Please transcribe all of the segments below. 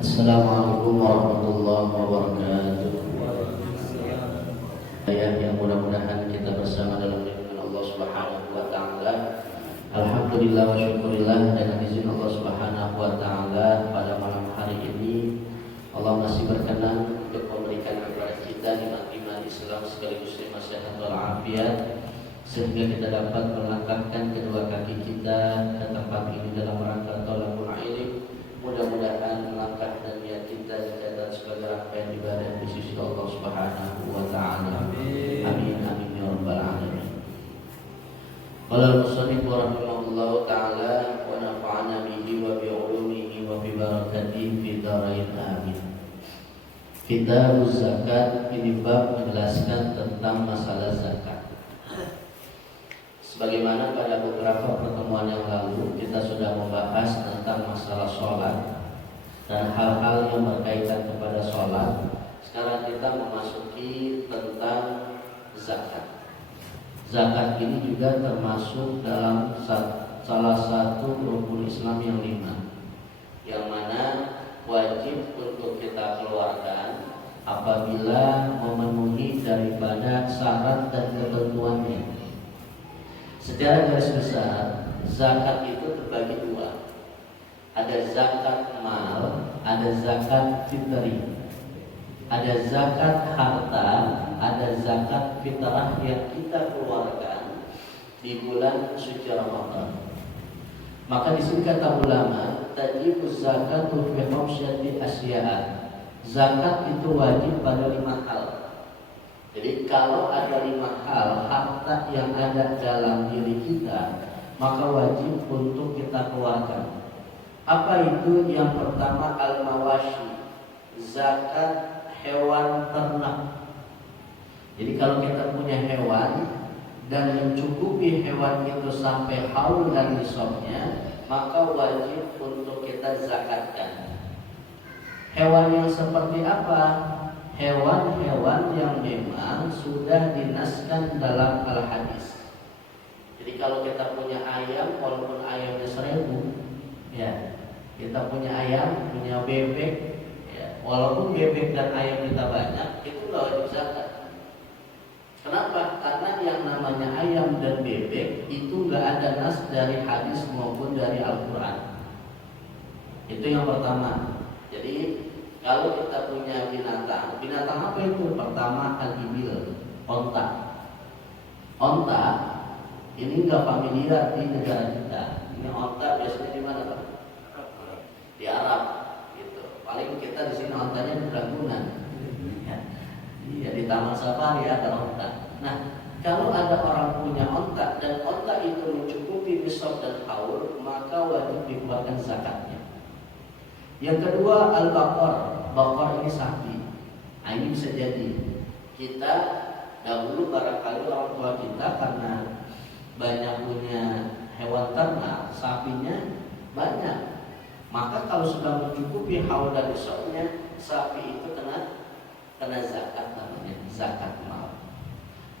Assalamualaikum warahmatullahi wabarakatuh. Yang mudah-mudahan kita bersama dalam lindungan Allah Subhanahu wa taala. Alhamdulillah wa syukurillah, dengan izin Allah Subhanahu wa taala pada malam hari ini Allah masih berkenan untuk memberikan kepada kita nikmat-nikmat Islam sekaligus nikmat sehat wal afiat, sehingga kita dapat melangkahkan kedua kaki kita ke tempat ini dalam rangka thalabul ilm. Mudah-mudahan langkah dan niat kita dicatat sebagai rangkaian ibadah di sisi Allah Subhanahu wa taala. Amin amin ya rabbal alamin. Qala al-musannif rahimahullahu taala wa nafa'ana bihi wa bi ulumihi wa bi barakatihi fi dharain amin. Kitab zakat ini bab menjelaskan tentang masalah zakat. Sebagaimana pada beberapa pertemuan yang lalu kita sudah membahas tentang masalah sholat dan hal-hal yang berkaitan kepada sholat. Sekarang kita memasuki tentang zakat. Zakat ini juga termasuk dalam salah satu rukun Islam yang 5, yang mana wajib untuk kita keluarkan apabila memenuhi daripada syarat dan ketentuannya. Secara garis besar, zakat itu terbagi 2. Ada zakat mal, ada zakat fitri. Ada zakat harta, ada zakat fitrah yang kita keluarkan di bulan suci Ramadan. Maka di sini kata ulama, tajibu zakatu fi khamsati asya'a. Zakat itu wajib pada 5 hal. Jadi kalau ada 5 hal harta yang ada dalam diri kita, maka wajib untuk kita keluarkan. Apa itu? Yang pertama al-mawashi, zakat hewan ternak. Jadi kalau kita punya hewan dan mencukupi hewan itu sampai haul dan nisabnya, maka wajib untuk kita zakatkan. Hewan yang seperti apa? Hewan-hewan yang memang sudah dinaskan dalam al-hadis. Jadi kalau kita punya ayam, walaupun ayamnya 1000, ya, kita punya ayam, punya bebek, ya, walaupun bebek dan ayam kita banyak, itu nggak wajib zakat. Kenapa? Karena yang namanya ayam dan bebek itu nggak ada nas dari hadis maupun dari Al-Quran. Itu yang pertama. Jadi kalau kita punya binatang apa itu? Pertama al-ibil, onta. Onta ini nggak familiar di negara kita. Ini onta biasanya di mana, Pak? Di Arab, gitu. Paling kita di sini ontanya di Ragunan. Ya, di Taman Safari ada onta. Nah, kalau ada orang punya onta dan onta itu mencukupi nisab dan haul, maka wajib dikeluarkan zakatnya. Yang kedua al-baqar. Baqar ini sapi. Nah, ini bisa jadi kita dahulu barangkali orang tua kita karena banyak punya hewan ternak, sapinya banyak. Maka kalau sudah mencukupi haul dan nisabnya, sapi itu kena zakat, namanya zakat mal.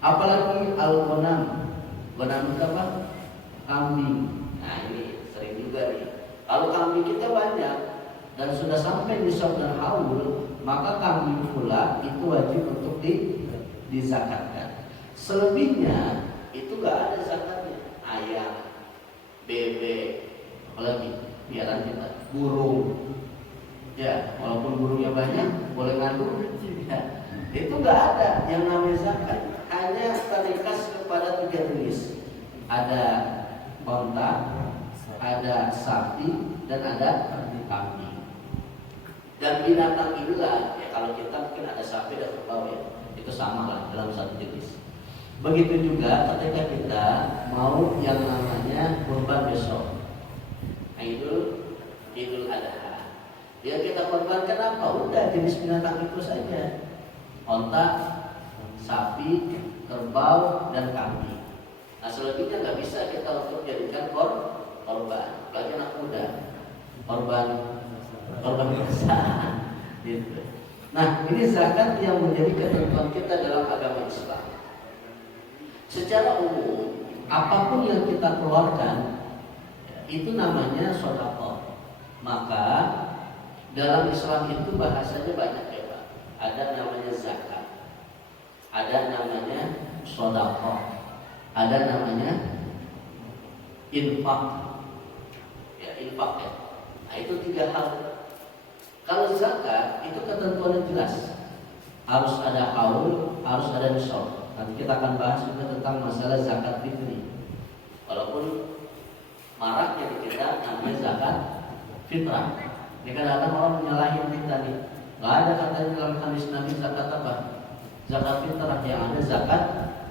Apalagi al-ghanam. Ghanam itu apa? Kambing. Nah, ini sering juga nih. Kalau kambing kita banyak dan sudah sampai nisab dan haul, maka kambing pula itu wajib untuk dizakatkan. Selebihnya itu gak ada zakatnya. Ayam, bebek, apalagi piaraan kita, burung. Ya, walaupun burungnya banyak, boleh ngandung. Ya, itu gak ada yang namanya zakat. Hanya terikas kepada 3 jenis. Ada onta, ada sapi, dan ada kambing. Dan binatang inilah, ya kalau kita mungkin ada sapi dan kerbau, ya, itu sama lah dalam satu jenis. Begitu juga ketika kita mau yang namanya kurban besok, Idul Adha, ya kita korbankan apa? Udah jenis binatang itu saja, onta, sapi, kerbau, dan kambing. Nah, selebihnya nggak bisa kita untuk jadikan korban, apalagi anak muda, korban perasaan gitu. Nah, ini zakat yang menjadi ketentuan kita dalam agama Islam. Secara umum, apapun yang kita keluarkan itu namanya sedekah. Maka Dalam Islam itu bahasanya banyak ya Pak. Ada namanya zakat, ada namanya sedekah, ada namanya infak. Ya, infak ya. Nah, itu 3 hal. Kalau zakat itu ketentuannya jelas. Harus ada haul, harus ada nisab. Nanti kita akan bahas juga tentang masalah zakat fitri. Walaupun maraknya di kita namanya zakat fitrah. Ini kadang-kadang orang menyalahin kita nih. Gak ada katanya dalam hadis Nabi zakat apa? Zakat fitrah, yang ada zakat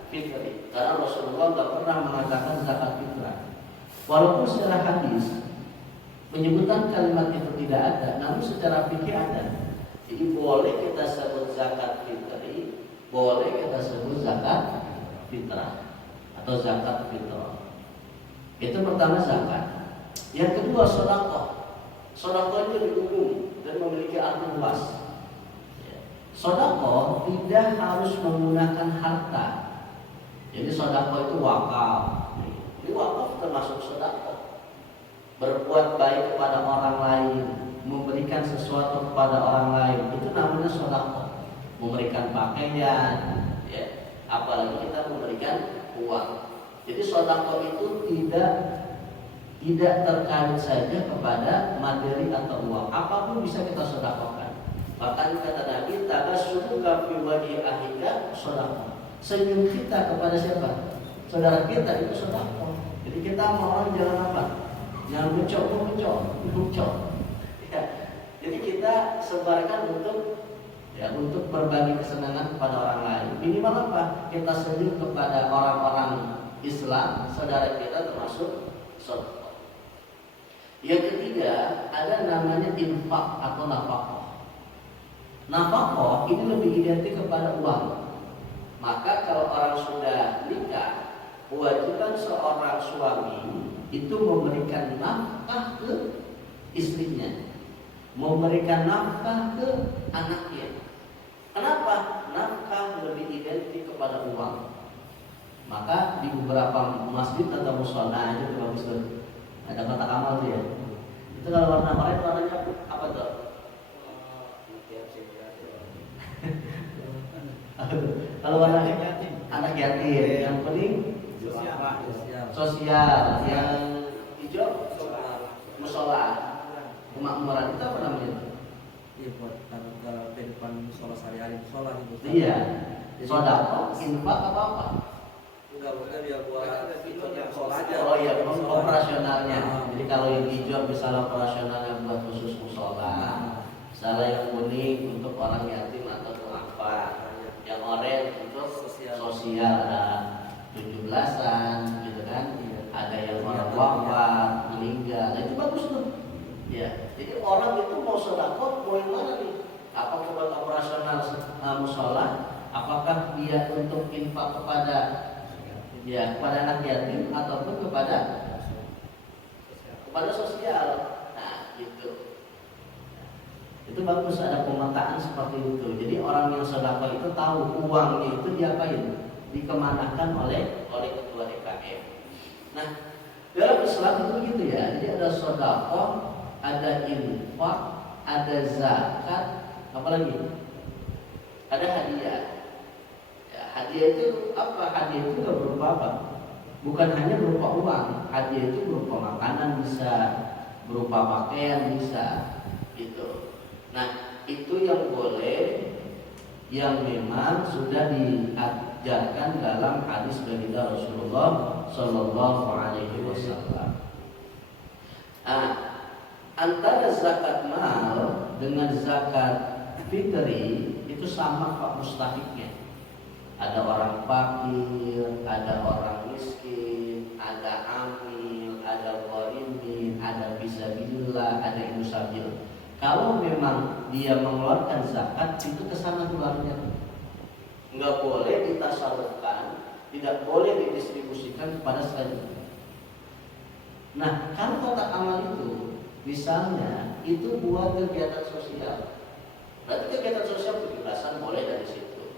fitri. Karena Rasulullah gak pernah mengatakan zakat fitrah. Walaupun secara hadis penyebutan kalimat itu tidak ada, namun secara fikih ada. Jadi boleh kita sebut zakat fitri, boleh kita sebut zakat fitrah atau zakat fitrah. Itu pertama zakat. Yang kedua sedekah. Sedekah ini lebih umum dan memiliki arti luas. Sedekah tidak harus menggunakan harta. Jadi sedekah itu wakaf. Ini wakaf termasuk sedekah. Berbuat baik kepada orang lain, memberikan sesuatu kepada orang lain, itu namanya sedekah. Memberikan pakaian, ya, apalagi kita memberikan uang. Jadi sedekah itu tidak terkait saja kepada materi atau uang. Apapun bisa kita sedekahkan. Bahkan kata Nabi, tabassumuka fi wajhi akhika sedekah. Senyum kita kepada siapa? Saudara kita itu sedekah. Jadi kita mau orang jangan apa? Jangan mencok. Ya. Jadi kita sebarkan untuk berbagi kesenangan kepada orang lain. Minimal apa? Kita senyum kepada orang-orang Islam, saudara kita termasuk sedekah. Yang ketiga, ada namanya infak atau nafkah. Nafkah ini lebih identik kepada uang. Maka kalau orang sudah nikah, kewajiban seorang suami itu memberikan nafkah ke istrinya, memberikan nafkah ke anaknya. Kenapa? Nafkah lebih identik kepada uang. Maka di beberapa masjid atau mushola itu bagus tuh, ada kotak amal tuh ya. Itu kalau warna oranye warnanya apa tuh? Kalau warna anak yatim, yang penting sosial, yang hijau musola, kemakmuran, itu apa namanya? Iya, buat kehidupan musola sehari-hari, musola gitu. Iya, sedekah, infak apa? Enggak, bukan dia buat musola aja. Oh iya, operasionalnya. Jadi kalau yang hijau misalnya operasionalnya buat khusus musola, misalnya yang kuning untuk orang yatim atau duafa, yang oranye untuk sosial, ada 17-an gitu kan. Ada yang orang wafat, meninggal, itu bagus tuh. Ya, jadi orang itu mau sedekah mau yang mana nih? Apakah buat operasional musola? Apakah dia untuk infak kepada anak yatim ataupun kepada sosial? Nah, gitu. Itu bagus ada pemetaan seperti itu. Jadi orang yang sedekah itu tahu uangnya itu diapain? Dikemanakan oleh ketua DKM. Nah, dalam Islam itu gitu ya. Jadi ada sedekah, ada infak, ada zakat, apalagi ada hadiah. Ya, hadiah itu apa? Hadiah itu nggak berupa apa? Bukan hanya berupa uang. Hadiah itu berupa makanan bisa, berupa pakaian bisa, gitu. Nah, itu yang boleh, yang memang sudah diajarkan dalam hadis baginda Rasulullah Sallallahu Alaihi Wasallam. Antara zakat mal dengan zakat fitri itu sama Pak mustahiknya. Ada orang fakir, ada orang miskin, ada amil, ada gharimin, ada fisabilillah, ada ibu sabil. Kalau memang dia mengeluarkan zakat itu kesana keluarnya. Enggak boleh ditasarufkan, tidak boleh didistribusikan kepada selanjutnya. Nah, kalau kotak amal itu misalnya itu buat kegiatan sosial, berarti kegiatan sosial kebebasan boleh dari situ,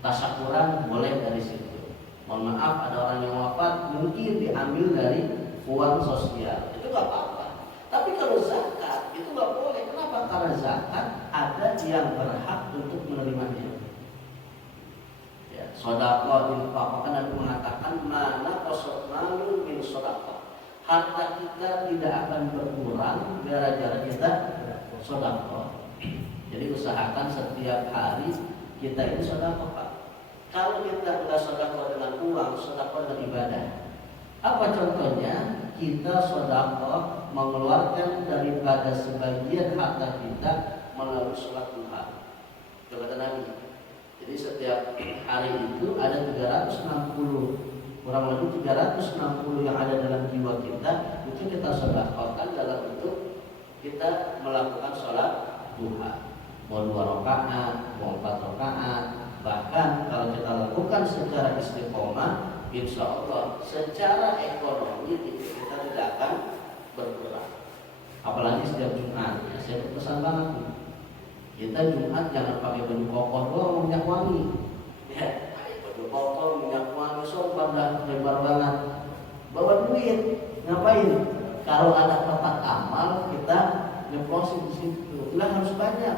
tasyakuran boleh dari situ. Mohon maaf ada orang yang wafat mungkin diambil dari uang sosial, itu nggak apa-apa. Tapi kalau zakat itu nggak boleh. Kenapa? Karena zakat ada yang berhak untuk menerimanya. Ya, sedekah infak, maka Nabi mengatakan mana qasat malun min sedekah. Harta kita tidak akan berkurang gara-gara kita sedekah. Jadi usahakan setiap hari kita ini sedekah, Pak. Kalau kita enggak sedekah dengan uang, sedekah dengan ibadah. Apa contohnya? Kita sedekah mengeluarkan daripada sebagian harta kita melalui sholat duha. Itu kata Nabi. Jadi setiap hari itu ada 360, kurang lebih 360 yang ada dalam jiwa kita, itu kita sedekahkan dalam bentuk kita melakukan sholat duha. Mau 2 rakaat, mau 4 rakaat, bahkan kalau kita lakukan secara istiqomah, insya Allah secara ekonomi kita tidak akan berkurang. Apalagi setiap Jumat, ya, saya pesan banget nih. Kita Jumat jangan pakai baju kokoh doang, minyak wangi. Ya, pakai baju kokoh, minyak wangi, sopan dah lebar banget. Bawa duit, ngapain? Kalau ada kotak amal kita nyeplosin di situ. Enggak harus banyak,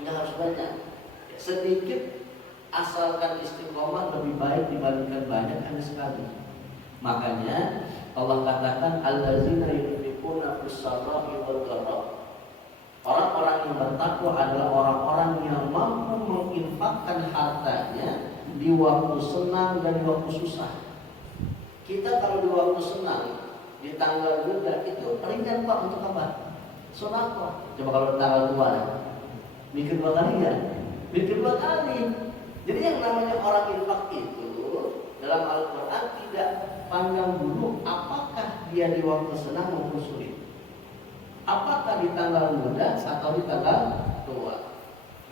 enggak harus banyak. Sedikit asalkan istiqomah lebih baik dibandingkan banyak hanya sekali. Makanya Allah katakan allazina yunfiquna fis-sarra'i wal dharra. Orang-orang yang bertakwa adalah orang-orang yang mampu menginfakkan hartanya di waktu senang dan di waktu susah. Kita kalau di waktu senang, di tanggal muda itu ringan Pak untuk apa? Sedekah. Coba kalau tanggal tua, mikir 2 kali ya? Mikir 2 kali. Jadi yang namanya orang infak itu dalam Al-Quran tidak pandang dulu apakah dia di waktu senang maupun sulit, apakah di tanggal muda atau di tanggal tua.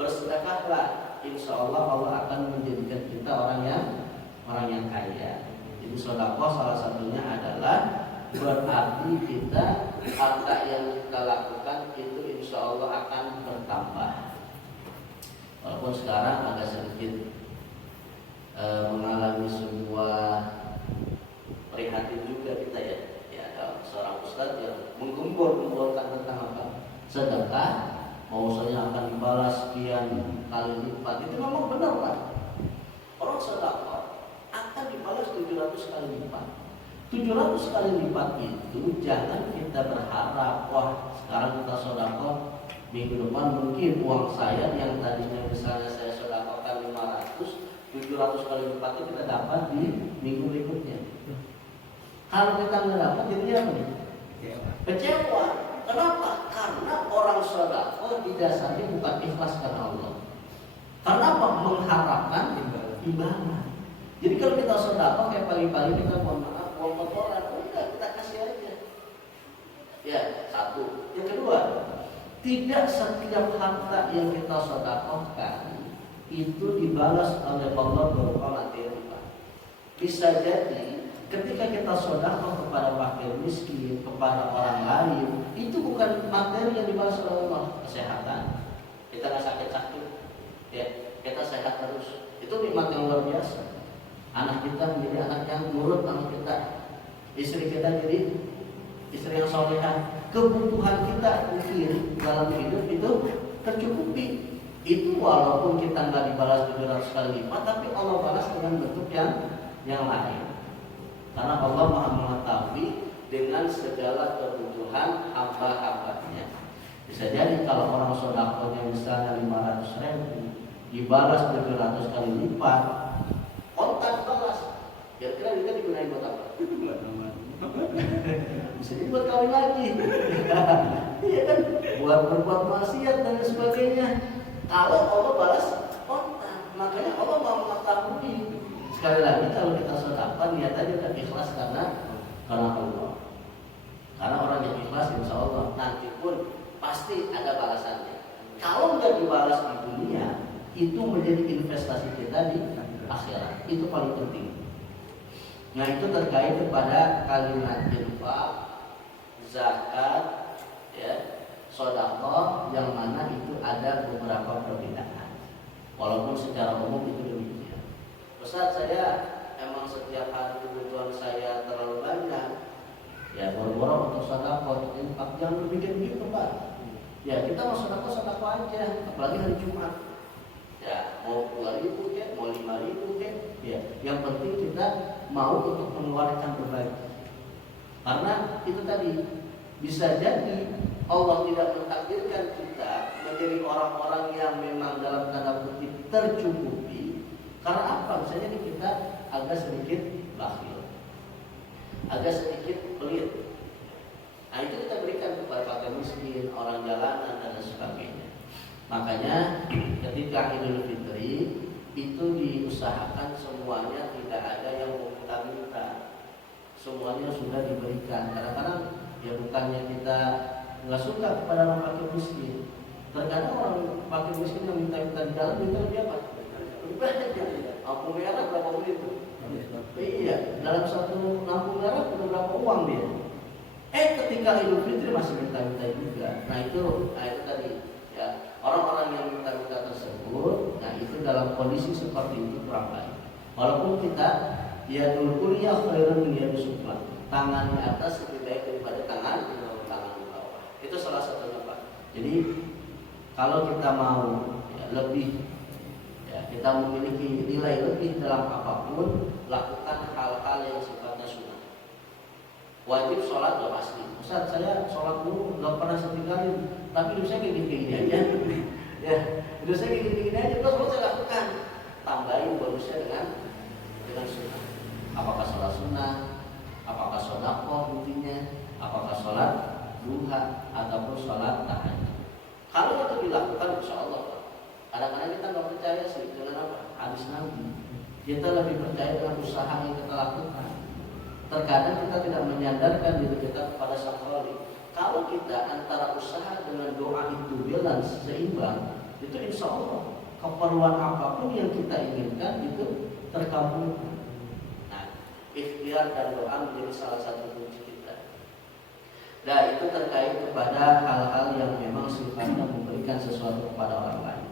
Bersedekahlah, insya Allah Allah akan menjadikan kita orang yang kaya. Jadi sedekah salah satunya adalah berarti kita harta yang kita lakukan itu insya Allah akan bertambah. Walaupun sekarang agak sedikit mengalami sebuah prihatin juga kita ya. Ya, ada seorang ustadz yang menggembor-gemborkan tentang apa? Sedekah, maksudnya akan dibalas sekian kali lipat. Itu memang benar Pak. Orang sedekah akan dibalas 700 kali lipat. 700 kali lipat itu jangan kita berharap wah sekarang kita sedekah minggu depan mungkin uang saya yang tadinya misalnya saya sedekahkan 500, 700 kali lipatnya kita dapat di minggu berikutnya. Kalau kita nggak dapat jadinya apa nih? Kecewa. Kenapa? Karena orang sedekah didasarnya bukan ikhlas karena Allah. Karena apa? Mengharapkan imbalan. Jadi kalau kita sedekah kayak pagi-pagi kita mohon maaf uang kotoran, udah kita kasih aja. Ya, satu. Yang kedua, tidak setiap harta yang kita sedekahkan itu dibalas oleh Allah berupa materi. Bisa jadi ketika kita sedekah kepada fakir miskin, kepada orang lain, itu bukan materi yang dibalas oleh Allah. Kesehatan, kita nggak sakit-sakit, ya kita sehat terus, itu nikmat yang luar biasa. Anak kita menjadi anak yang nurut sama kita, istri kita jadi istri yang solehah. Kebutuhan kita mungkin dalam hidup itu tercukupi. Itu walaupun kita nggak dibalas 700 kali lipat, tapi Allah balas dengan bentuk yang lain. Karena Allah Maha mengetahui dengan segala kebutuhan hamba-hambanya. Bisa jadi kalau orang sedekahnya misalnya 500.000 dibalas 700 kali lipat, kontak balas. Kira-kira kita digunakan buat apa? Bisa jadi buat kawin lagi. Iya kan? Buat berbuat maksiat dan sebagainya. Kalau Allah balas kontak, makanya Allah mau mengetahui. Sekali lagi kalau kita sedekah niat aja kan ikhlas karena Allah. Karena orang yang ikhlas insya Allah nanti pun pasti ada balasannya. Kalau nggak dibalas di dunia, itu menjadi investasi kita di akhirat. Itu paling penting. Nah itu terkait kepada kalimat infak, zakat, ya, sedekah yang mana itu ada beberapa perbedaan. Walaupun secara umum itu demikian. Ustaz, saya emang setiap hari kebutuhan saya terlalu banyak. Ya boro-boro untuk sedekah, infak, jangan berpikir begitu Pak. Ya kita mau sedekah aja, apalagi hari Jumat. Ya mau 2.000 kek, mau 5.000 kek, ya yang penting kita mau untuk mengeluarkan berbagi. Karena itu tadi bisa jadi Allah tidak mentakdirkan kita menjadi orang-orang yang memang dalam tanda kutip tercukupi. Karena apa? Misalnya kita agak sedikit bakhil, agak sedikit pelit. Nah itu kita berikan kepada fakir miskin, orang jalanan dan sebagainya. Makanya ketika Idul Fitri itu diusahakan semuanya tidak ada yang meminta-minta, semuanya sudah diberikan. Kadang-kadang ya bukannya kita nggak suka kepada orang fakir miskin. Terkadang orang fakir miskin yang minta-minta di jalan, minta lebih apa? Lebih banyak ya. Lampu merah berapa duit itu? Iya, dalam satu lampu merah udah berapa uang dia? Ketika Idul Fitri masih minta-minta juga. Nah itu tadi ya, orang-orang yang minta-minta tersebut, nah itu dalam kondisi seperti itu kurang baik. Walaupun kita ya dulu kuliah khairun min yadis sufla, tangan di atas lebih baik daripada tangan di bawah. Itu salah satunya Pak. Jadi kalau kita mau ya, lebih ya, kita memiliki nilai lebih dalam apapun, lakukan hal-hal yang sifatnya sunnah. Wajib sholat udah pasti. Ustaz, saya sholat dulu nggak pernah setinggalin, tapi hidup saya kayak gini aja. Ya, hidup saya kayak gini aja. Terus saya lakukan, tambahin bonusnya dengan sunnah. Apakah sholat sunnah, apakah sedekah intinya, apakah sholat duha ataupun sholat tahajud. Kalau itu dilakukan, insya Allah. Kadang-kadang kita nggak percaya sih dengan apa? Hadis Nabi. Kita lebih percaya dengan usaha yang kita lakukan. Terkadang kita tidak menyadarkan diri kita kepada sang Khalik. Kalau kita antara usaha dengan doa itu balance seimbang, itu insya Allah keperluan apapun yang kita inginkan itu terkabulkan. Nah, ikhtiar dan doa menjadi salah satu kunci kita. Nah, itu terkait kepada hal-hal yang memang sifatnya memberikan sesuatu kepada orang lain.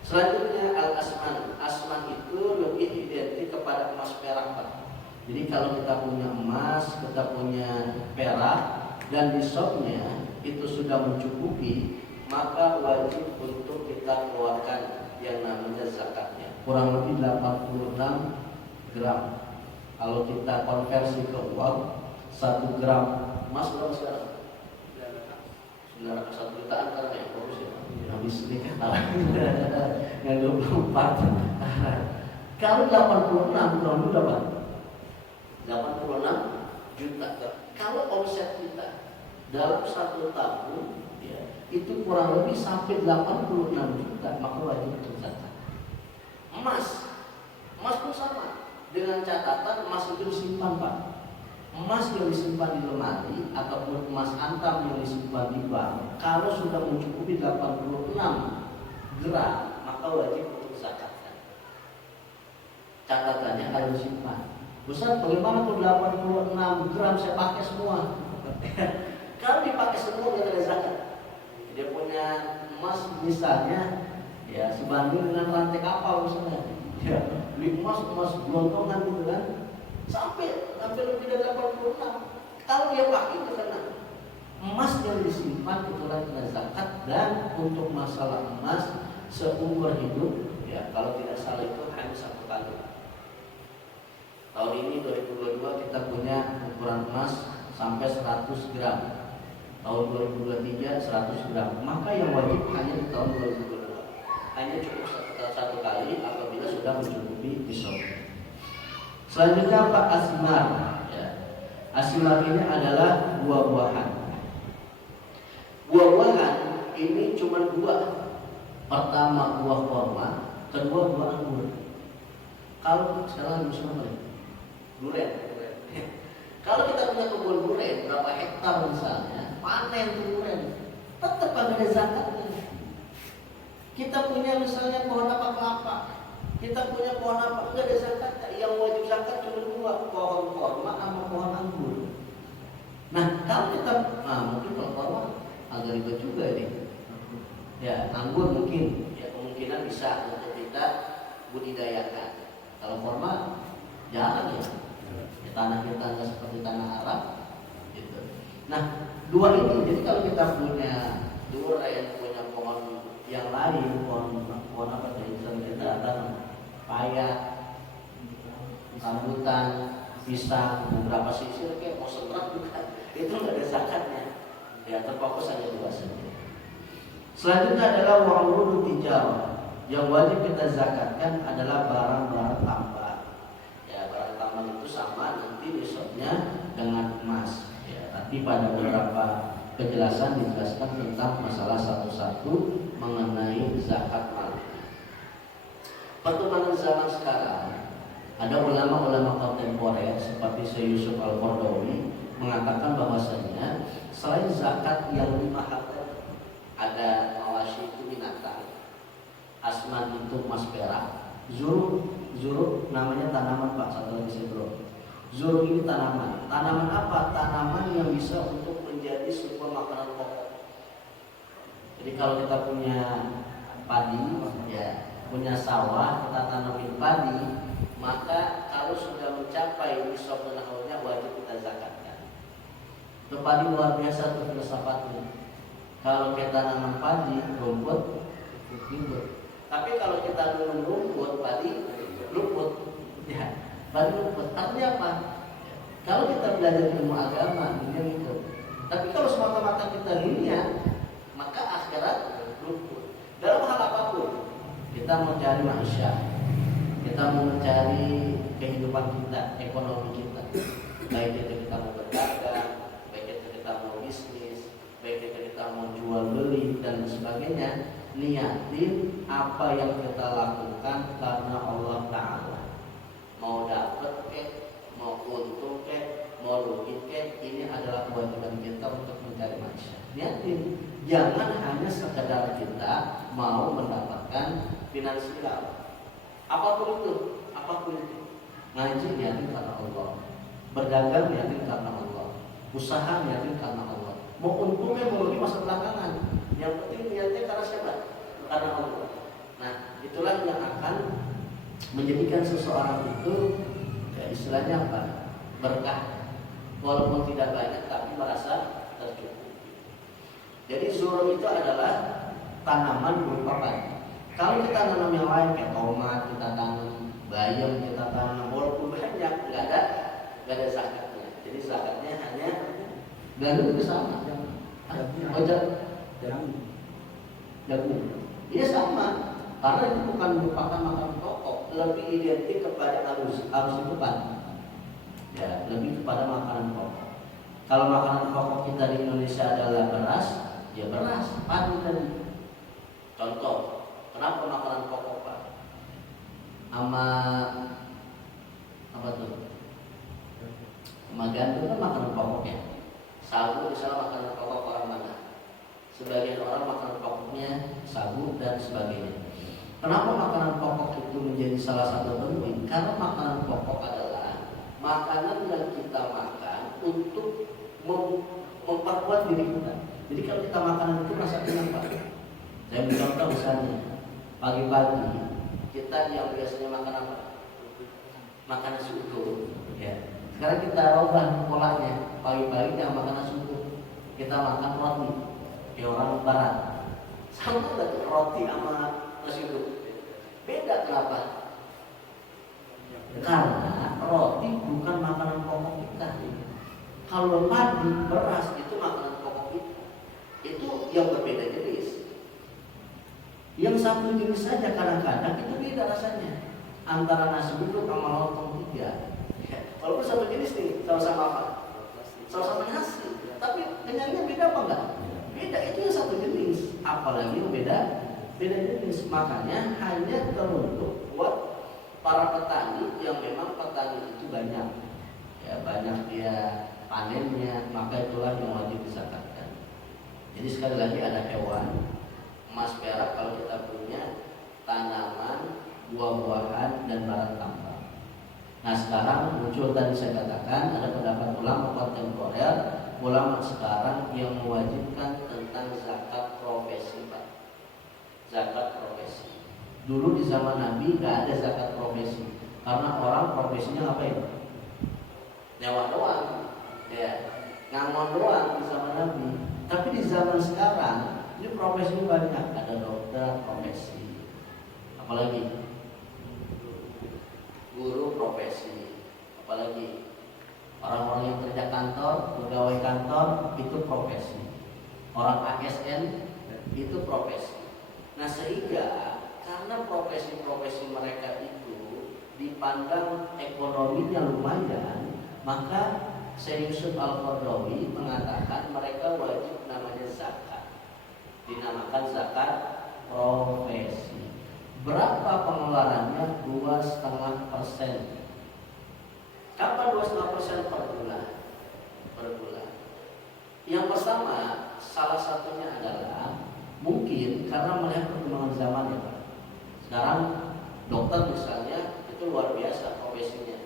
Selanjutnya al-asman. Asman itu lebih identik kepada emas perak, Pak. Jadi kalau kita punya emas, kita punya perak, dan di shopnya itu sudah mencukupi, maka wajib untuk kita keluarkan yang namanya zakatnya. Kurang lebih 86 gram. Kalau kita konversi ke uang, 1 gram emas berapa sekarang? 1 jutaan karena yang bagus ya. Habis nikah yang 24. Kalau 86 kurang lebih berapa? 86 juta. Kalau omset kita dalam 1 tahun ya, itu kurang lebih sampai 86 juta, maka wajib untuk zakat. Emas pun sama, dengan catatan emas itu disimpan, Pak. Emas yang disimpan di lemari ataupun emas antam yang disimpan di bank, kalau sudah mencukupi 86 gram, maka wajib untuk zakatkan. Catatannya harus disimpan. Ustaz, bagaimana tuh 86 gram saya pakai semua? Kalau dipakai semua nggak ada zakat. Dia punya emas misalnya ya sebanding dengan rantai kapal misalnya. Ya, beli emas gelontongan gitu kan. Sampai lebih dari 86. Kalau dia pakai itu kena. Emas yang disimpan itu kena zakat, dan untuk masalah emas seumur hidup ya kalau tidak salah itu hanya 1 kali. Tahun ini 2022 kita punya ukuran emas sampai 100 gram. Tahun 2023 100 gram. Maka yang wajib hanya di tahun 2022. Hanya cukup satu kali apabila sudah mencukupi hisab. Selanjutnya Pak asmar. Ya. Asmar ini adalah buah-buahan. Buah-buahan ini cuma 2. Pertama buah kurma, kedua buah anggur. Kalau sekarang musim apa? Durian. Kalau kita punya kebun durian berapa hektar misalnya, panen durian, tetap ada zakatnya. Kita punya misalnya pohon apa kelapa, kita punya pohon apa, enggak ada zakatnya. Yang wajib zakat cuma 2, pohon kurma sama pohon anggur. Nah kalau kita, mungkin kalau kurma agak ribet juga ini. Ya anggur mungkin, ya kemungkinan bisa untuk kita budidayakan. Kalau kurma jarang ya. Tanah kita nggak seperti tanah Arab gitu. Nah 2 ini, jadi kalau kita punya durian, yang lain, pohon apa tuh? Misalnya kita tanam paya, rambutan, pisang, beberapa sisir kayak mau setrap juga, itu nggak ada zakatnya. Ya terfokus hanya dua saja. Selanjutnya adalah wa'urudu tijarah. Yang wajib kita zakatkan adalah barang-barang tambah. Ya, barang tambah itu sama nanti besoknya dengan emas. Ya, tapi pada beberapa penjelasan dijelaskan tentang masalah satu-satu mengenai zakat mal. Perkembangan zaman sekarang, ada ulama-ulama kontemporer seperti Syekh Yusuf Al-Qaradawi mengatakan bahwasanya selain zakat yang 5 harta, ada mawashi itu binatang, asman itu emas perak, zuruk namanya tanaman Pak, satu lagi saya belum. Zuruk ini tanaman apa? Tanaman yang bisa untuk menjadi sebuah makanan pokok. Jadi kalau kita punya padi, ya punya sawah, kita tanamin padi, maka kalau sudah mencapai nisab tahunnya wajib kita zakatkan. Itu padi luar biasa tuh filsafatnya. Kalau kita nanam padi, rumput, tapi kalau kita nanam rumput, padi, luput, ya, padi luput. Artinya apa? Kalau kita belajar ilmu agama, dunia itu. Tapi kalau semata-mata kita dunia, maka akhirat luput. Dalam hal apapun, kita mau cari manusia, kita mau mencari kehidupan kita, ekonomi kita, baik itu kita mau berdagang, baik itu kita mau bisnis, baik itu kita mau jual beli dan sebagainya, niatin apa yang kita lakukan karena Allah Ta'ala. Mau dapat mau untung mau rugi ini adalah kewajiban kita untuk mencari manusia. Niatin, jangan hanya sekedar kita mau mendapatkan finansial. Apapun itu, ngaji niatin karena Allah, berdagang niatin karena Allah, usaha niatin karena Allah. Mau untungnya mau rugi masa belakangan, yang penting niatnya karena siapa? Karena Allah. Nah, itulah yang akan menjadikan seseorang itu ya istilahnya apa? Berkah. Walaupun tidak banyak tapi merasa tercukupi. Jadi zuruk itu adalah tanaman berupa padi. Kalau kita tanam yang lain kayak tomat, kita tanam bayam, kita tanam walaupun banyak nggak ada zakatnya. Jadi zakatnya hanya gandum bersama. Jagung. Iya sama. Karena itu bukan merupakan makanan pokok, lebih identik kepada arus itu kan. Ya, lebih kepada makanan pokok. Kalau makanan pokok kita di Indonesia adalah beras, ya beras, padi tadi. Contoh, kenapa makanan pokok Pak? Sama apa tuh? Sama gandum kan makanan pokoknya. Sagu misalnya makanan pokok orang mana? Sebagian orang makanan pokoknya sagu dan sebagainya. Kenapa makanan pokok itu menjadi salah satu penting? Karena makanan pokok adalah makanan yang kita makan untuk memperkuat diri kita. Jadi kalau kita makanan itu rasa kenyang Pak. Saya contoh misalnya pagi-pagi kita yang biasanya makan apa? Makan nasi utuh. Ya. Sekarang kita rubah polanya. Pagi-pagi jangan makan nasi utuh. Kita makan roti. Kayak orang barat. Sama nggak roti sama nasi utuh? Beda kenapa? Karena roti bukan makanan pokok kita. Kalau padi, beras itu makanan pokok kita. Itu yang berbeda jenis. Yang satu jenis saja kadang-kadang itu beda rasanya antara nasi uduk sama lontong 3. Walaupun satu jenis nih, sama-sama apa? Sama-sama nasi. Tapi kenyangnya beda apa enggak? Beda, itu yang satu jenis. Apalagi yang beda jenis. Makanya hanya teruntuk buat para petani yang memang petani itu banyak. Ya, banyak dia panennya, maka itulah yang wajib dizakatkan. Jadi sekali lagi ada hewan, emas perak kalau kita punya, tanaman, buah-buahan dan barang tambang. Nah sekarang muncul tadi saya katakan ada pendapat ulama kontemporer, ulama sekarang yang mewajibkan tentang zakat profesi Pak. Zakat profesi. Dulu di zaman Nabi nggak ada zakat profesi karena orang profesinya ngapain? Nyawa doang, ya, ngangon doang di zaman Nabi. Tapi di zaman sekarang Ini profesi banyak, ada dokter profesi, apalagi guru profesi, apalagi orang-orang yang kerja kantor, pegawai kantor itu profesi, orang ASN itu profesi. Nah sehingga karena profesi-profesi mereka itu dipandang ekonominya lumayan, maka Syekh Yusuf Al-Qaradawi mengatakan mereka wajib namanya zakat, dinamakan zakat profesi. Berapa pengeluarannya? 2,5%. Kapan 2,5% per bulan? Per bulan. Yang pertama, salah satunya adalah mungkin karena melihat perkembangan zaman ya Pak. Sekarang dokter misalnya itu luar biasa profesinya.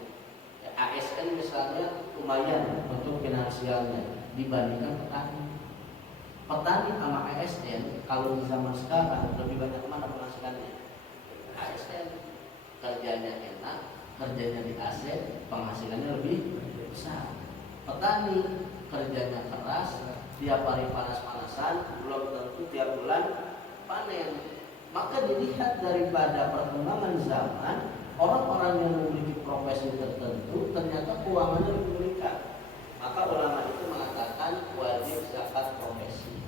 Ya, ASN misalnya lumayan untuk finansialnya dibandingkan petani. Petani sama ASN kalau di zaman sekarang lebih banyak mana penghasilannya? ASN. Kerjanya enak, kerjanya di AC, penghasilannya lebih besar. Petani kerjanya keras, tiap hari panas-panasan, belum tentu tiap bulan panen. Maka dilihat daripada perkembangan zaman, orang-orang yang memiliki profesi tertentu ternyata keuangannya lebih meningkat. Maka ulama itu mengatakan wajib zakat profesi.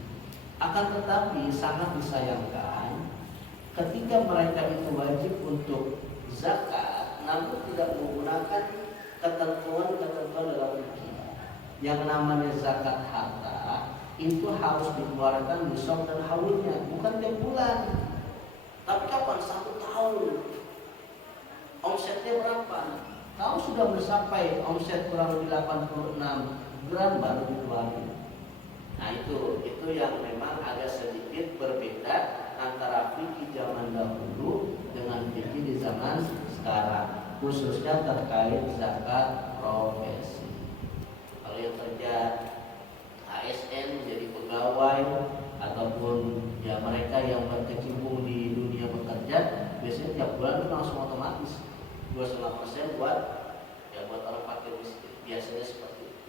Akan tetapi sangat disayangkan ketika mereka itu wajib untuk zakat, namun tidak menggunakan ketentuan-ketentuan dalam fikih. Yang namanya zakat harta itu harus dikeluarkan nisab dan haulnya, bukan tiap bulan. Tapi kapan? 1 tahun. Omsetnya berapa? Kalau sudah mencapai omset kurang lebih 86 gram baru dikeluarin. Nah itu yang memang agak sedikit berbeda antara fikih zaman dahulu dengan fikih di zaman sekarang, khususnya terkait zakat profesi. Kalau yang kerja ASN menjadi pegawai ataupun ya mereka yang berkecimpung di dunia bekerja, biasanya tiap bulan itu langsung otomatis 2,5% buat orang fakir miskin, biasanya seperti itu.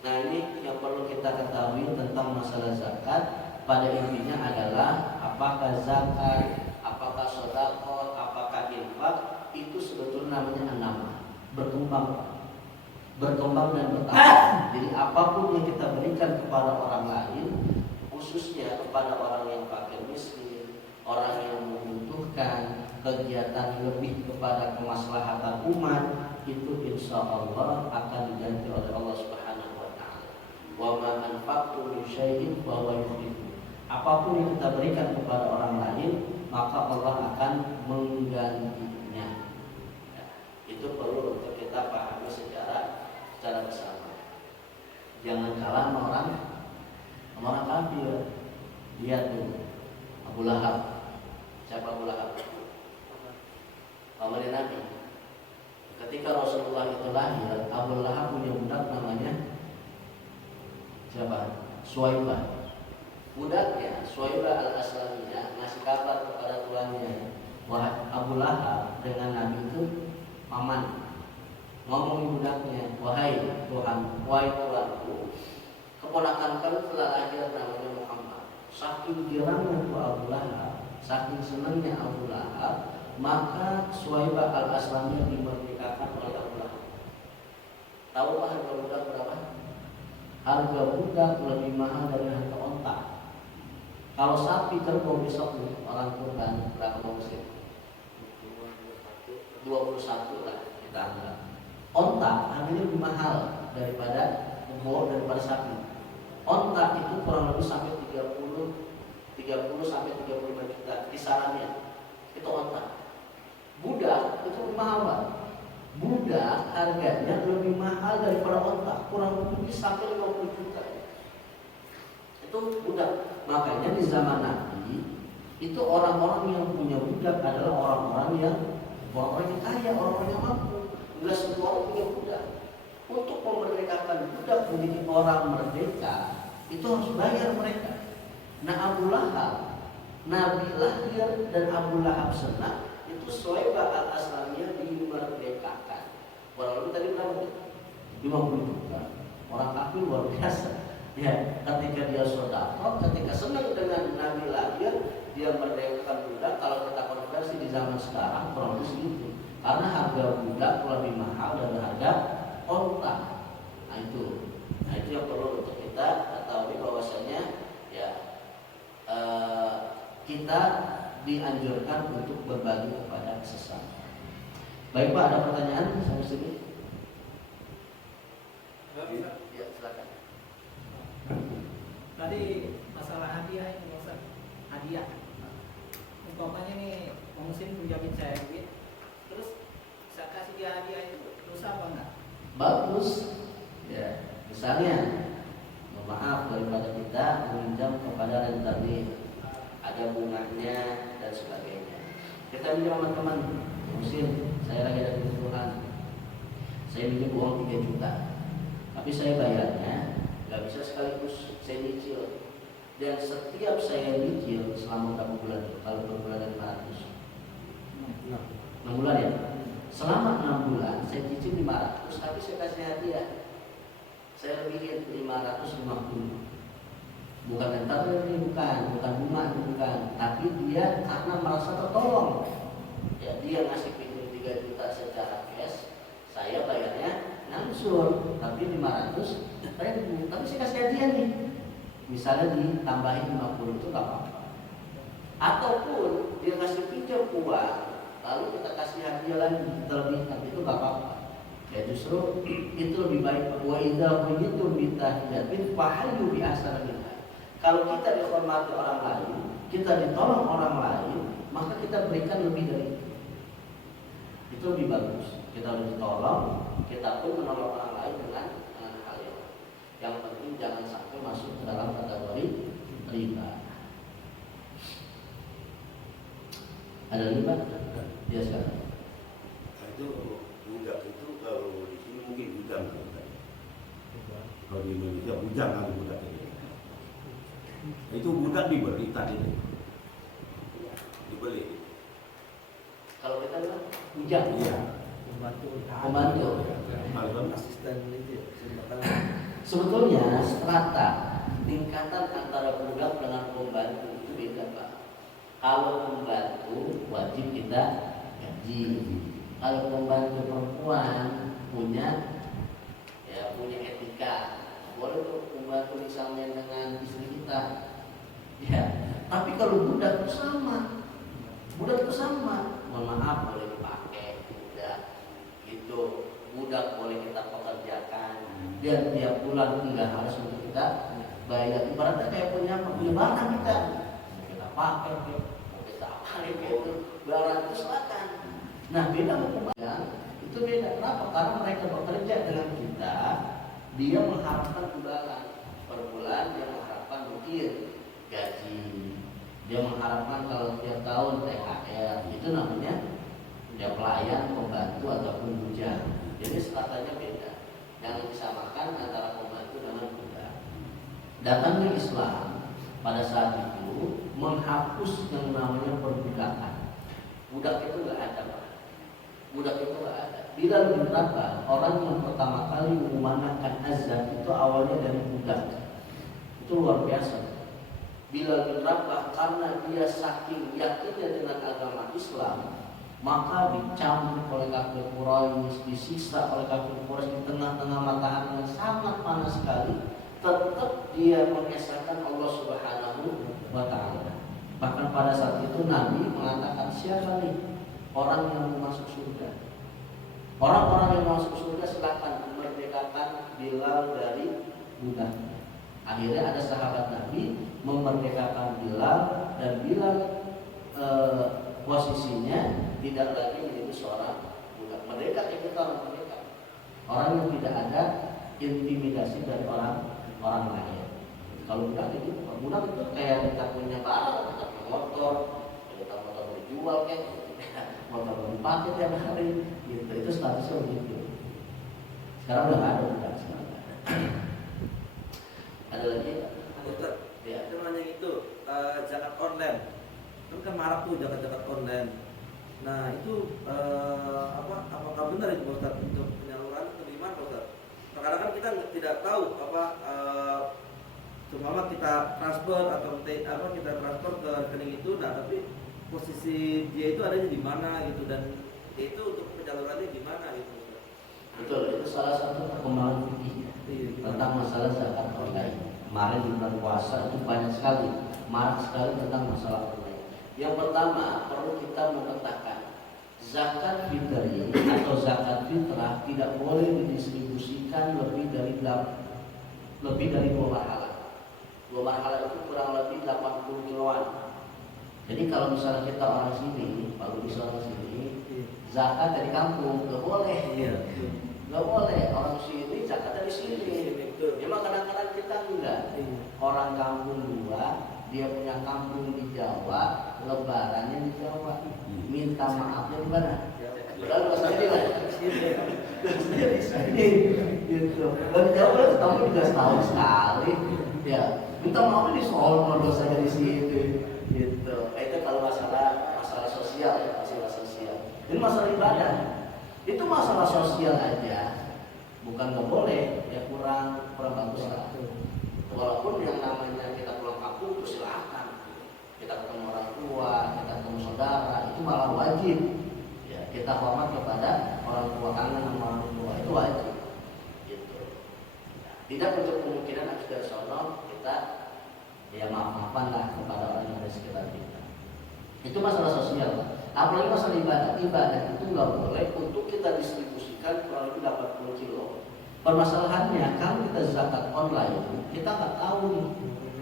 Nah ini yang perlu kita ketahui tentang masalah zakat. Pada intinya adalah apakah zakat, apakah sedekah, apakah infak itu sebetulnya namanya nama, berkembang dan bertambah. Jadi apapun yang kita berikan kepada orang lain, khususnya kepada orang yang fakir miskin, orang yang membutuhkan, kegiatan lebih kepada kemaslahatan umat, itu insya Allah akan diganti oleh Allah Subhanahu wa Ta'ala. Wa ma anfaqtum min syai'in fa huwa yukhlifu. Apapun yang kita berikan kepada orang lain, maka Allah akan menggantinya. Ya, itu perlu untuk kita pahami secara bersama. Jangan kalah sama orang kafir. Lihat tuh Abu Lahab. Siapa Abu Lahab? Paman Nabi. Ketika Rasulullah itu lahir, Abu Lahab punya budak namanya siapa? Suwaibah. Budaknya Suwaibah al-Aslamiyah ngasih kabar kepada tuannya, wahai Abu Lahab, dengan Nabi itu paman. Ngomong budaknya, wahai Tuhan, wahai Tuanku, keponakan kami telah lahir namanya Muhammad. Saking girangnya itu Abu Lahab, saking senangnya Abu Lahab, maka Suwaibah al-Aslamiyah dimerdekakan oleh Abu Lahab. Tahu pak harga budak berapa? Harga budak lebih mahal dari harga onta. Kalau sapi kerbau besok orang kurban berapa musim? 21 lah kita anggap. Onta harganya lebih mahal daripada kerbau, daripada sapi. Onta itu kurang lebih sampai 30 sampai 35 juta kisarannya. Itu onta. Budak itu lebih mahal Pak. Budak harganya lebih mahal daripada onta, kurang lebih sampai 50 juta. Itu budak. Makanya di zaman Nabi itu orang-orang yang punya budak adalah orang-orang yang kaya, orang-orang yang mampu. Enggak semua orang punya budak. Untuk memerdekakan budak menjadi orang merdeka itu harus bayar mereka. Nah Abu Lahab, Nabi lahir dan Abu Lahab senang, itu Suwaibah al-Aslamiyah dimerdekakan. Kurang lebih tadi berapa? 50 juta. Orang kafir luar biasa. Ya, ketika dia sedekah, ketika senang dengan Nabi lahir, dia merdekakan budak. Kalau kita konversi di zaman sekarang kurang lebih segitu. Karena harga budak lebih mahal dari harga onta. Nah itu yang perlu untuk kita ketahui bahwasanya ya kita dianjurkan untuk berbagi kepada sesama. Baik Pak, ada pertanyaan sampai sini? Ya, silakan. Tadi masalah hadiah ini Ustaz. Hadiah. Umpamanya nih muslim pinjamin saya duit, terus saya kasih dia hadiah itu dosa apa enggak? Bagus. Ya, misalnya maaf daripada kita meminjam kepada rentenir, ada bunganya dan sebagainya. Kita minjam sama teman muslim, saya lagi ada kebutuhan, saya minjem uang 3 juta, tapi saya bayarnya nggak bisa sekaligus, saya nyicil. Dan setiap saya nyicil selama berapa bulan? Kalau per bulan 500, 6 bulan ya. Selama 6 bulan saya cicil 500, tapi saya kasih hadiah, saya lebihin 550. Bukan rental ini, bukan bunga ini, bukan. Tapi dia karena merasa tertolong, ya dia ngasih pinjam 3 juta secara cash, saya bayarnya langsung, tapi 500.000, tapi saya kasih hadiah nih. Misalnya ditambahin 50 itu gak apa-apa. Ataupun dia kasih pinjam uang, lalu kita kasih hadiah lagi terlebihkan, itu gak apa-apa. Ya justru itu lebih baik. Wa idza quyitum bi tahiyatin fahayyu bi ahsana minha. Kalau kita dihormati orang lain, kita ditolong orang lain, maka kita berikan lebih dari itu. Itu lebih bagus. Kita lebih ditolong, kita pun menolong orang lain dengan hal yang penting jangan sampai masuk ke dalam kategori riba. Ada riba? Ya sekarang. Itu budak itu kalau di sini mungkin bujang kan? Kalau di Indonesia bujang kan budak itu. Itu budak diberi tadi, dibeli. Kalau kita bilang bujang, Iya. pembantu. Asisten itu Sebetulnya strata tingkatan antara budak dengan pembantu itu beda Pak. Kalau pembantu wajib kita gaji. Kalau pembantu perempuan punya etika, boleh tuh pembantu misalnya dengan istri kita. Ya, tapi kalau budak itu sama. Mohon maaf boleh dipakai budak. Itu budak boleh kita pekerjakan dan tiap bulan enggak harus untuk kita bayar. Ibaratnya kayak punya barang kita pakai, mau kita apa gitu, barang itu silakan. Nah beda sama pembayar, itu beda. Kenapa? Karena mereka bekerja dengan kita, dia mengharapkan imbalan per bulan, dia mengharapkan mungkin gaji, dia mengharapkan kalau tiap tahun THR. Itu namanya ya pelayan, pembantu ataupun bujang. Jadi stratanya beda. Jangan disamakan antara pembantu dengan budak. Datangnya Islam pada saat itu menghapus yang namanya perbudakan. Budak itu nggak ada Pak. Budak itu nggak ada. Bilal bin Rabah, orang yang pertama kali mengumandangkan azan itu awalnya dari budak. Itu luar biasa. Bilal bin Rabah karena dia saking yakinnya dengan agama Islam, maka dicambuk oleh kafir Quraisy, disiksa oleh kafir Quraisy di tengah-tengah matahari yang sangat panas sekali, tetap dia mengesahkan Allah Subhanahu wa Ta'ala. Bahkan pada saat itu Nabi mengatakan, siapa nih orang yang mau masuk surga? Orang-orang yang masuk surga silakan memerdekakan Bilal dari budak. Akhirnya ada sahabat Nabi memerdekakan Bilal, dan Bilal posisinya tidak lagi menjadi seorang budak. Merdeka itu orang merdeka. Orang yang tidak ada intimidasi dari orang lain. Kalau budak itu kayak kita punya barang, kita punya motor, kita motor dijual kayak motor dipakai tiap hari, gitu. Itu statusnya begitu. Sekarang udah nggak ada budak sekarang. Ada lagi? Dokter, Ya. itu nanya itu zakat online. Kan marak tuh zakat online. Nah itu apakah benar itu Ustaz untuk penyaluran atau gimana Ustaz? Kadang-kadang kita tidak tahu seumpama kita transfer atau kita transfer ke rekening itu, nah tapi posisi dia itu adanya di mana gitu, dan itu untuk penyalurannya gimana gitu. Betul, itu salah satu perkembangan fikih tentang masalah zakat online. Kemarin di bulan puasa itu banyak sekali, marak sekali tentang masalah online. Yang pertama perlu kita memetakan zakat fitri atau zakat fitrah tidak boleh didistribusikan lebih dari 2 marhalah. 2 marhalah itu kurang lebih 80 kiloan. Jadi kalau misalnya kita orang sini, kalau misalnya sini zakat dari kampung nggak boleh. Nggak boleh, orang sini zakatnya di sini. Memang kadang-kadang kita enggak. Orang kampung 2, dia punya kampung di Jawa, lebarannya di Jawa. Minta maafnya di mana? Padahal bahasa sini lah. Di sini. Gitu. Dan Jawa ketemu juga setahun sekali. Ya, minta maafnya di Solo, dosanya di sini. Gitu. Itu kalau masalah sosial, masalah sosial. Ini masalah ibadah. Itu masalah sosial aja, bukan nggak boleh, ya kurang bagus lah. Walaupun yang namanya kita pulang kampung itu silahkan, kita ketemu orang tua, kita ketemu saudara, itu malah wajib. Ya, kita hormat kepada orang tua, kangen sama orang tua, itu wajib. Gitu. Tidak untuk kemungkinan habis dari sono kita ya maaf-maafan lah kepada orang yang ada di sekitar kita. Itu masalah sosial. Apalagi masalah ibadah itu nggak boleh untuk kita distribusikan kurang lebih 80 kilo. Permasalahannya kalau kita zakat online, kita nggak tahu nih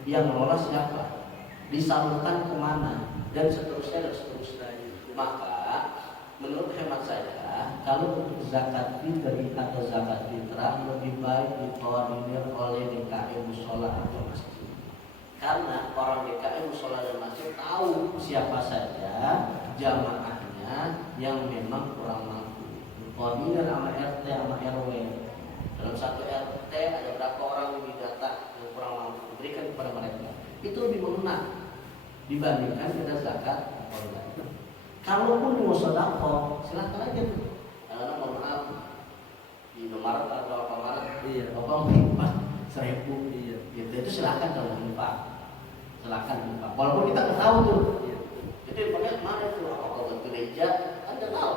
yang mengelola siapa, disalurkan kemana, dan seterusnya. Maka menurut hemat saya, kalau untuk zakat fitri atau zakat fitrah lebih baik dikoordinir oleh DKM Musola atau masjid. Karena orang DKM Musola dan masjid tahu siapa saja jamaahnya yang memang kurang mampu. Koordinir sama RT sama RW. Dalam satu RT ada berapa orang yang didata yang kurang mampu, berikan kepada mereka. Itu lebih mengena dibandingkan kita zakat online. Kalaupun mau sedekah, silahkan aja tuh. Karena mohon maaf di Indomaret atau Alfamaret, bapak mau 1.000, gitu. Itu silahkan kalau infak. Silahkan infak. Walaupun kita nggak tahu tuh. Jadi pakai mana tuh? Kalau ke gereja, Anda tahu.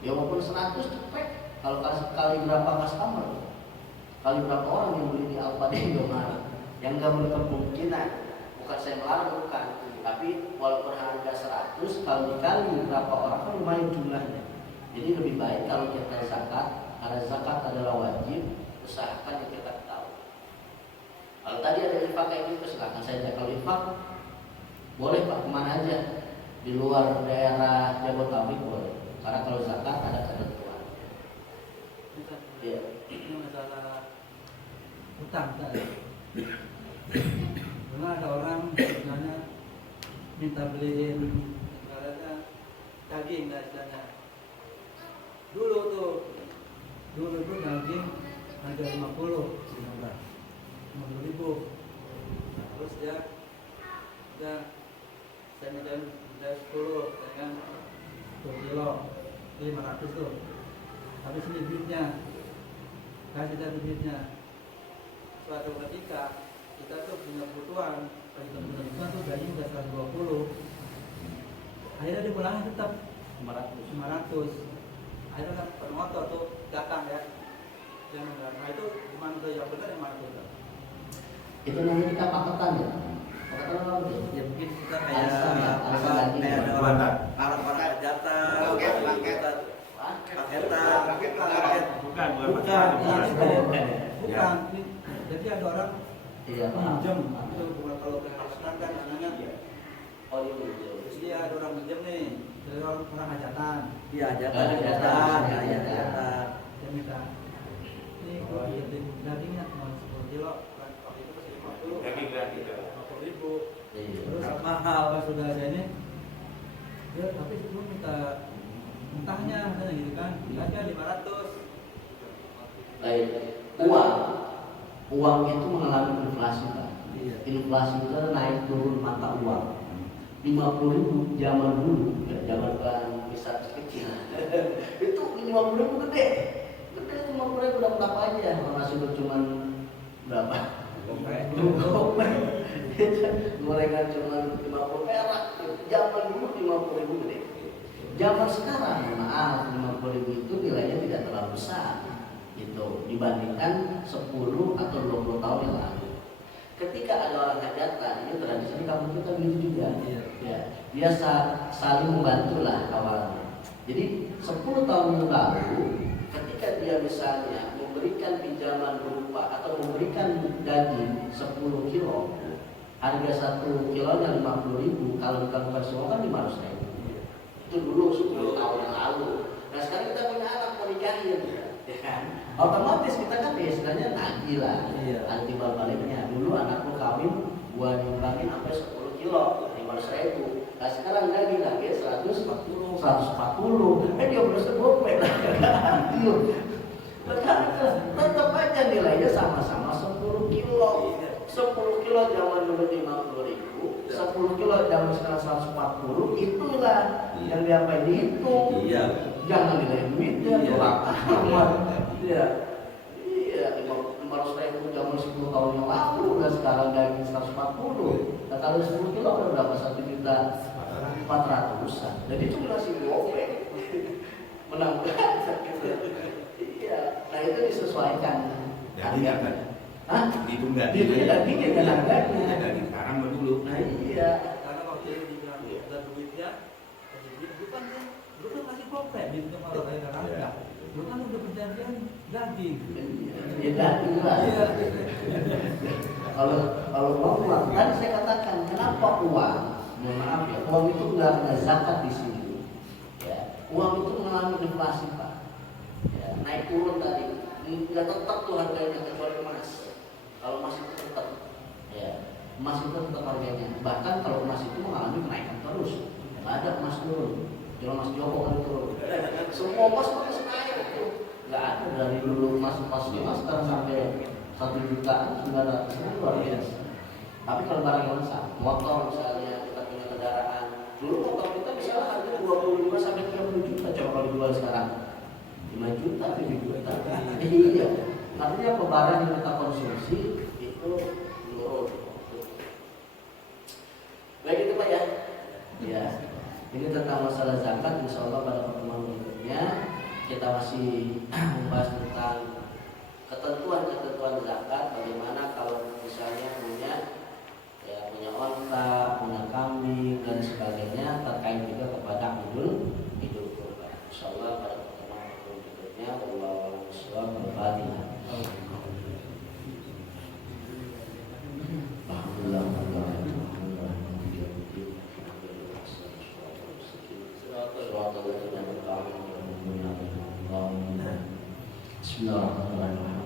Ya walaupun 100 cepet. Kalau kali berapa customer, kali berapa orang yang beli di Alfa di Indomaret, yang nggak menutup kemungkinan. Bukan saya melarang, bukan. Tapi walaupun harga 100, kalau dikali berapa orang kan lumayan jumlahnya. Jadi lebih baik kalau kita zakat, karena zakat adalah wajib, usahakan yang kita tahu. Kalau tadi ada infak kayak gitu, silakan saja. Kalau infak boleh Pak kemana aja, di luar daerah Jabodetabek boleh. Karena kalau zakat ada ketentuan. Iya. Ini masalah hutang tadi. Karena ada orang misalnya minta beliin ibaratnya daging misalnya. Dulu itu daging harga 50 kilogram, 50.000. Nah, terus dia saya mintain 10 ya kan, 2 kilo 500 tuh. Habis ini duitnya, kasih dari duitnya. Suatu ketika kita tuh punya kebutuhan, kalau kita punya kebutuhan tuh gaji udah 120. Akhirnya dipulangin tetap 500. Akhirnya kan pengotor tuh datang ya. Nah itu gimana tuh yang benar yang mana tuh? Itu namanya kita paketan ya. Paketan apa tuh? Ya mungkin kita Alasan ya, alasan daging. kayak ada orang jatah, paketan, Bukan. Bukan. Jadi ada orang Iya, minjem, itu bukan kalau keharusan kan namanya. Oh itu. Terus dia ada orang minjem nih, dari orang hajatan. iya jatah, Dia minta, ini gue beliin dagingnya cuma 10 kilo, waktu itu masih 50. Daging gratis. 50.000. Iya. Terus mahal. pas sudah ada ini, dia tapi gue minta mentahnya, misalnya gitu kan, aja 500. Baik. Uang itu mengalami inflasi Pak. Iya. Inflasi itu naik turun mata uang. 50.000 zaman dulu, zaman kan bisa kecil. Itu 50.000 gede. Gede 50.000 dapat apa aja? Orang nasi cuma berapa? Gopeng. Gorengan cuma 50 perak. Zaman dulu 50.000 gede. Zaman sekarang, maaf, 50.000 itu nilainya tidak terlalu besar. Gitu, dibandingkan 10 atau 20 tahun yang lalu. Ketika ada orang hajatan, ini tradisi kampung kita begitu juga. Ya, dia saling membantu lah awalnya. Jadi 10 tahun yang lalu, ketika dia misalnya memberikan pinjaman berupa atau memberikan daging 10 kilo, harga 1 kilonya 50.000, kalau kita konversikan 500.000. Itu dulu 10 tahun yang lalu. Nah sekarang kita punya anak mau nikahin, ya kan? Otomatis kita kan istilahnya nagih lah, anti baliknya. Dulu anakku kawin, gua nyumbangin sampai 10 kilo, 500.000. Nah sekarang daging lagi 140. Dia udah segopek. Tetap aja nilainya sama-sama 10 kilo. 10 kilo zaman dulu 50.000, 10 kilo zaman sekarang 140, itulah yang diapain dihitung. Jangan nilai duitnya, doang amat. Iya, 500.000 zaman 10 tahun yang lalu, udah sekarang daging 140. Nah kalau 10 kilo udah berapa? 1.400.000-an. Jadi itu masih gopek. Menambah. Iya, nah itu disesuaikan. Jadi kan? Hah? Dihitung daging. Dihitung dagingnya kan harganya. Daging sekarang mah dulu. Nah iya. Karena waktu itu dibilang ada duitnya, bukan masih gopek gitu kalau kayak harga. Lu kan udah perjanjian daging. Ya daging lah. Kalau uang kan saya katakan kenapa uang? Mohon maaf ya, uang itu nggak ada zakat di sini. Ya, uang itu mengalami inflasi Pak. Ya, naik turun tadi, nggak tetap tuh harganya kecuali emas. Kalau emas itu tetap, ya emas itu tetap harganya. Bahkan kalau emas itu mengalami kenaikan terus, nggak ada emas turun. Kalau emas Joko kan turun. Semua emas terus naik itu. Nggak ada dari dulu emas sekarang sampai 1.900.000 luar biasa. Tapi kalau barang yang besar, motor misalnya kita punya kendaraan, dulu motor kita misalnya harga 25 sampai 30 juta, coba kalau dijual sekarang 5 juta, 7 juta. Iya. Artinya barang yang kita konsumsi itu menurun. Baik itu Pak ya. Ya. Ini tentang masalah zakat. Insya Allah pada pertemuan berikutnya kita masih membahas tentang ketentuan zakat. Bagaimana kalau misalnya punya onta, punya kambing dan sebagainya, terkait juga kepada Idul Kurban. Insyaallah pada pertemuan berikutnya. Wallahu a'lam. Bismillahirrahmanirrahim.